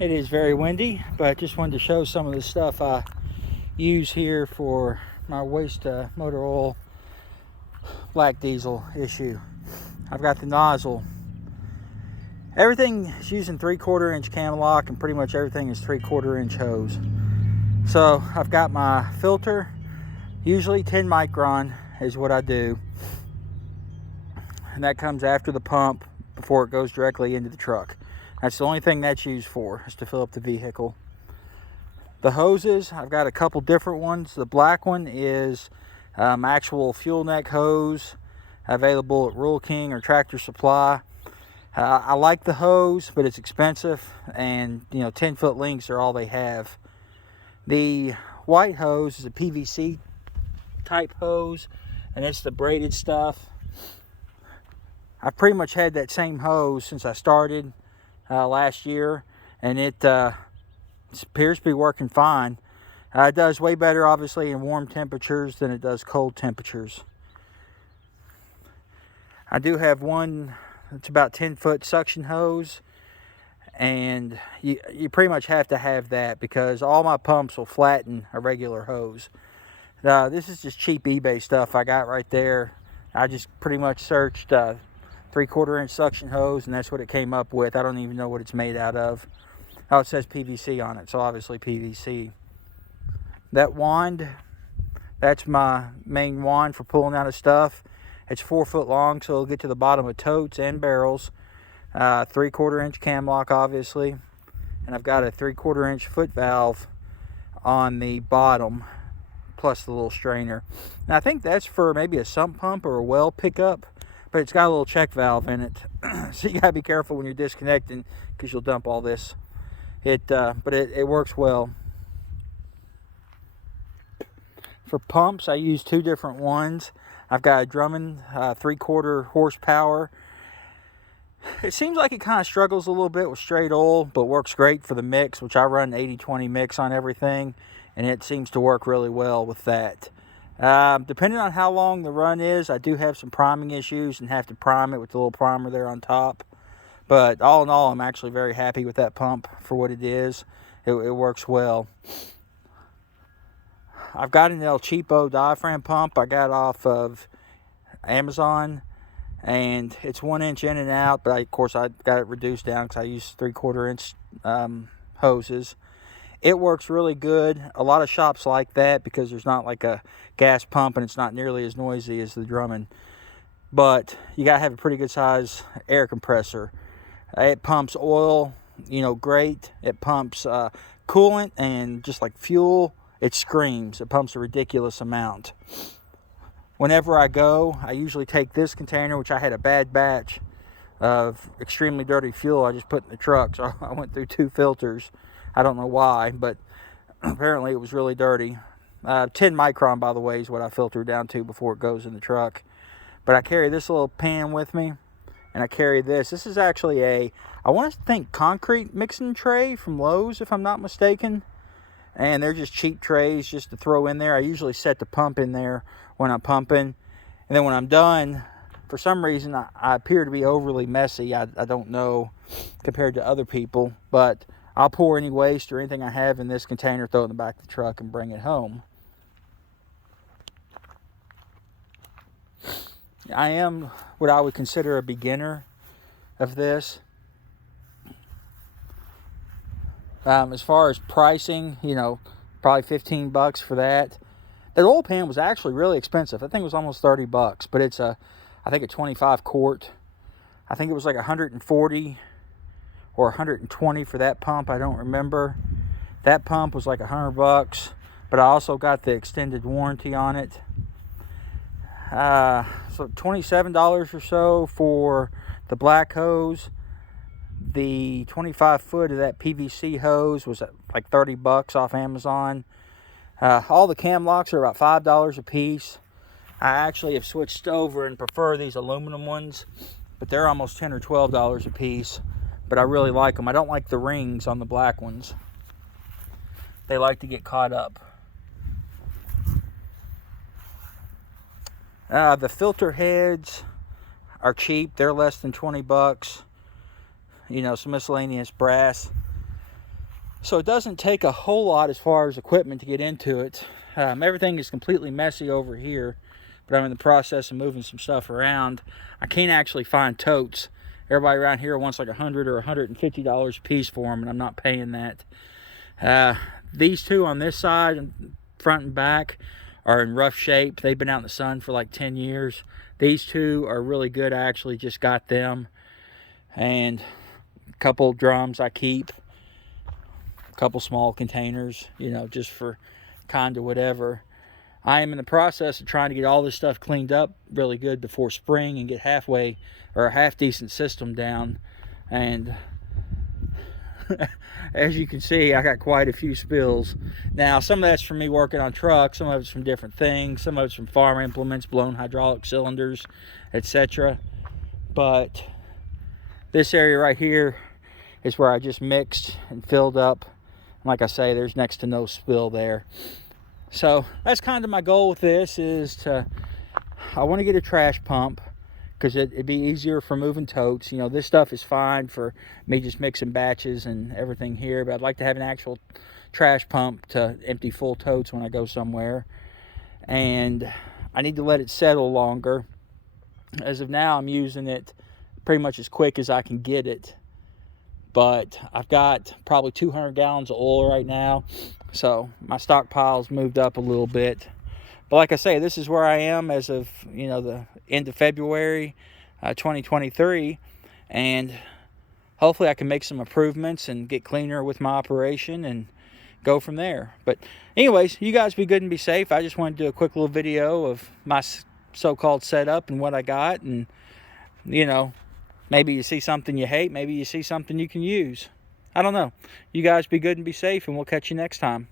It is very windy, but I just wanted to show some of the stuff I use here for my waste motor oil black diesel issue. I've got the nozzle. Everything is using 3/4 inch cam lock, and pretty much everything is 3/4 inch hose. So I've got my filter, usually 10 micron is what I do. And that comes after the pump before it goes directly into the truck. That's the only thing that's used for, is to fill up the vehicle. The hoses, I've got a couple different ones. The black one is actual fuel neck hose, available at Rural King or Tractor Supply. I like the hose, but it's expensive, and 10-foot links are all they have. The white hose is a PVC type hose, and it's the braided stuff. I've pretty much had that same hose since I started last year, and it appears to be working fine. It does way better, obviously, in warm temperatures than it does cold temperatures. I do have one that's about 10-foot suction hose, and you pretty much have to have that because all my pumps will flatten a regular hose. This is just cheap eBay stuff I got right there. I just pretty much searched 3/4 inch suction hose, and that's what it came up with. I don't even know what it's made out of. Oh, it says PVC on it, so obviously PVC. That wand, that's my main wand for pulling out of stuff. It's 4 foot long, so it'll get to the bottom of totes and barrels. 3/4 inch cam lock, obviously, and I've got a 3/4 inch foot valve on the bottom, plus the little strainer. And I think that's for maybe a sump pump or a well pickup, but it's got a little check valve in it. So you gotta be careful when you're disconnecting, because you'll dump all this. But it works well. For pumps, I use two different ones. I've got a Drummond 3/4 horsepower. It seems like it kind of struggles a little bit with straight oil, but works great for the mix, which I run 80-20 mix on everything, and it seems to work really well with that. Depending on how long the run is, I do have some priming issues and have to prime it with the little primer there on top. But all in all, I'm actually very happy with that pump for what it is. It works well. I've got an El Cheapo diaphragm pump I got off of Amazon, and it's 1 inch in and out, but of course I got it reduced down because I use 3/4 inch hoses. It works really good. A lot of shops like that because there's not like a gas pump, and it's not nearly as noisy as the Drummond. But you gotta have a pretty good size air compressor. It pumps oil, great. It pumps coolant, and just like fuel, it screams. It pumps a ridiculous amount. Whenever I go, I usually take this container, which I had a bad batch of extremely dirty fuel I just put in the truck, so I went through 2 filters. I don't know why, but apparently it was really dirty. 10 micron, by the way, is what I filter down to before it goes in the truck. But I carry this little pan with me, and I carry this. This is actually I want to think concrete mixing tray from Lowe's, if I'm not mistaken. And they're just cheap trays just to throw in there. I usually set the pump in there when I'm pumping. And then when I'm done, for some reason, I appear to be overly messy. I don't know, compared to other people, but I'll pour any waste or anything I have in this container, throw it in the back of the truck, and bring it home. I am what I would consider a beginner of this. As far as pricing, probably $15 for that. That oil pan was actually really expensive. I think it was almost $30, but it's I think a 25 quart. I think it was like 140 or 120 for that pump. I don't remember. That pump was like $100, but I also got the extended warranty on it. So $27 or so for the black hose. The 25 foot of that PVC hose was like $30 off Amazon. All the cam locks are about $5 a piece. I actually have switched over and prefer these aluminum ones, but they're almost $10 or $12 a piece. But I really like them. I don't like the rings on the black ones. They like to get caught up. The filter heads are cheap. They're less than $20. Some miscellaneous brass. So it doesn't take a whole lot as far as equipment to get into it. Everything is completely messy over here, but I'm in the process of moving some stuff around. I can't actually find totes. Everybody around here wants like $100 or $150 a piece for them, and I'm not paying that. These two on this side, front and back, are in rough shape. They've been out in the sun for like 10 years. These two are really good. I actually just got them. And a couple drums I keep. A couple small containers, you know, just for kind of whatever. I am in the process of trying to get all this stuff cleaned up really good before spring and get halfway or a half decent system down. And as you can see, I got quite a few spills. Now, some of that's from me working on trucks, some of it's from different things, some of it's from farm implements, blown hydraulic cylinders, etc. But this area right here is where I just mixed and filled up. Like I say, there's next to no spill there. So that's kind of my goal with this, is I want to get a trash pump, because it'd be easier for moving totes. You know, this stuff is fine for me just mixing batches and everything here, but I'd like to have an actual trash pump to empty full totes when I go somewhere. And I need to let it settle longer. As of now, I'm using it pretty much as quick as I can get it. But I've got probably 200 gallons of oil right now, so my stockpile's moved up a little bit. But like I say, this is where I am as of, you know, the end of February 2023, and hopefully I can make some improvements and get cleaner with my operation and go from there. But anyways, you guys be good and be safe. I just wanted to do a quick little video of my so-called setup and what I got, and you know, maybe you see something you hate, maybe you see something you can use. I don't know. You guys be good and be safe, and we'll catch you next time.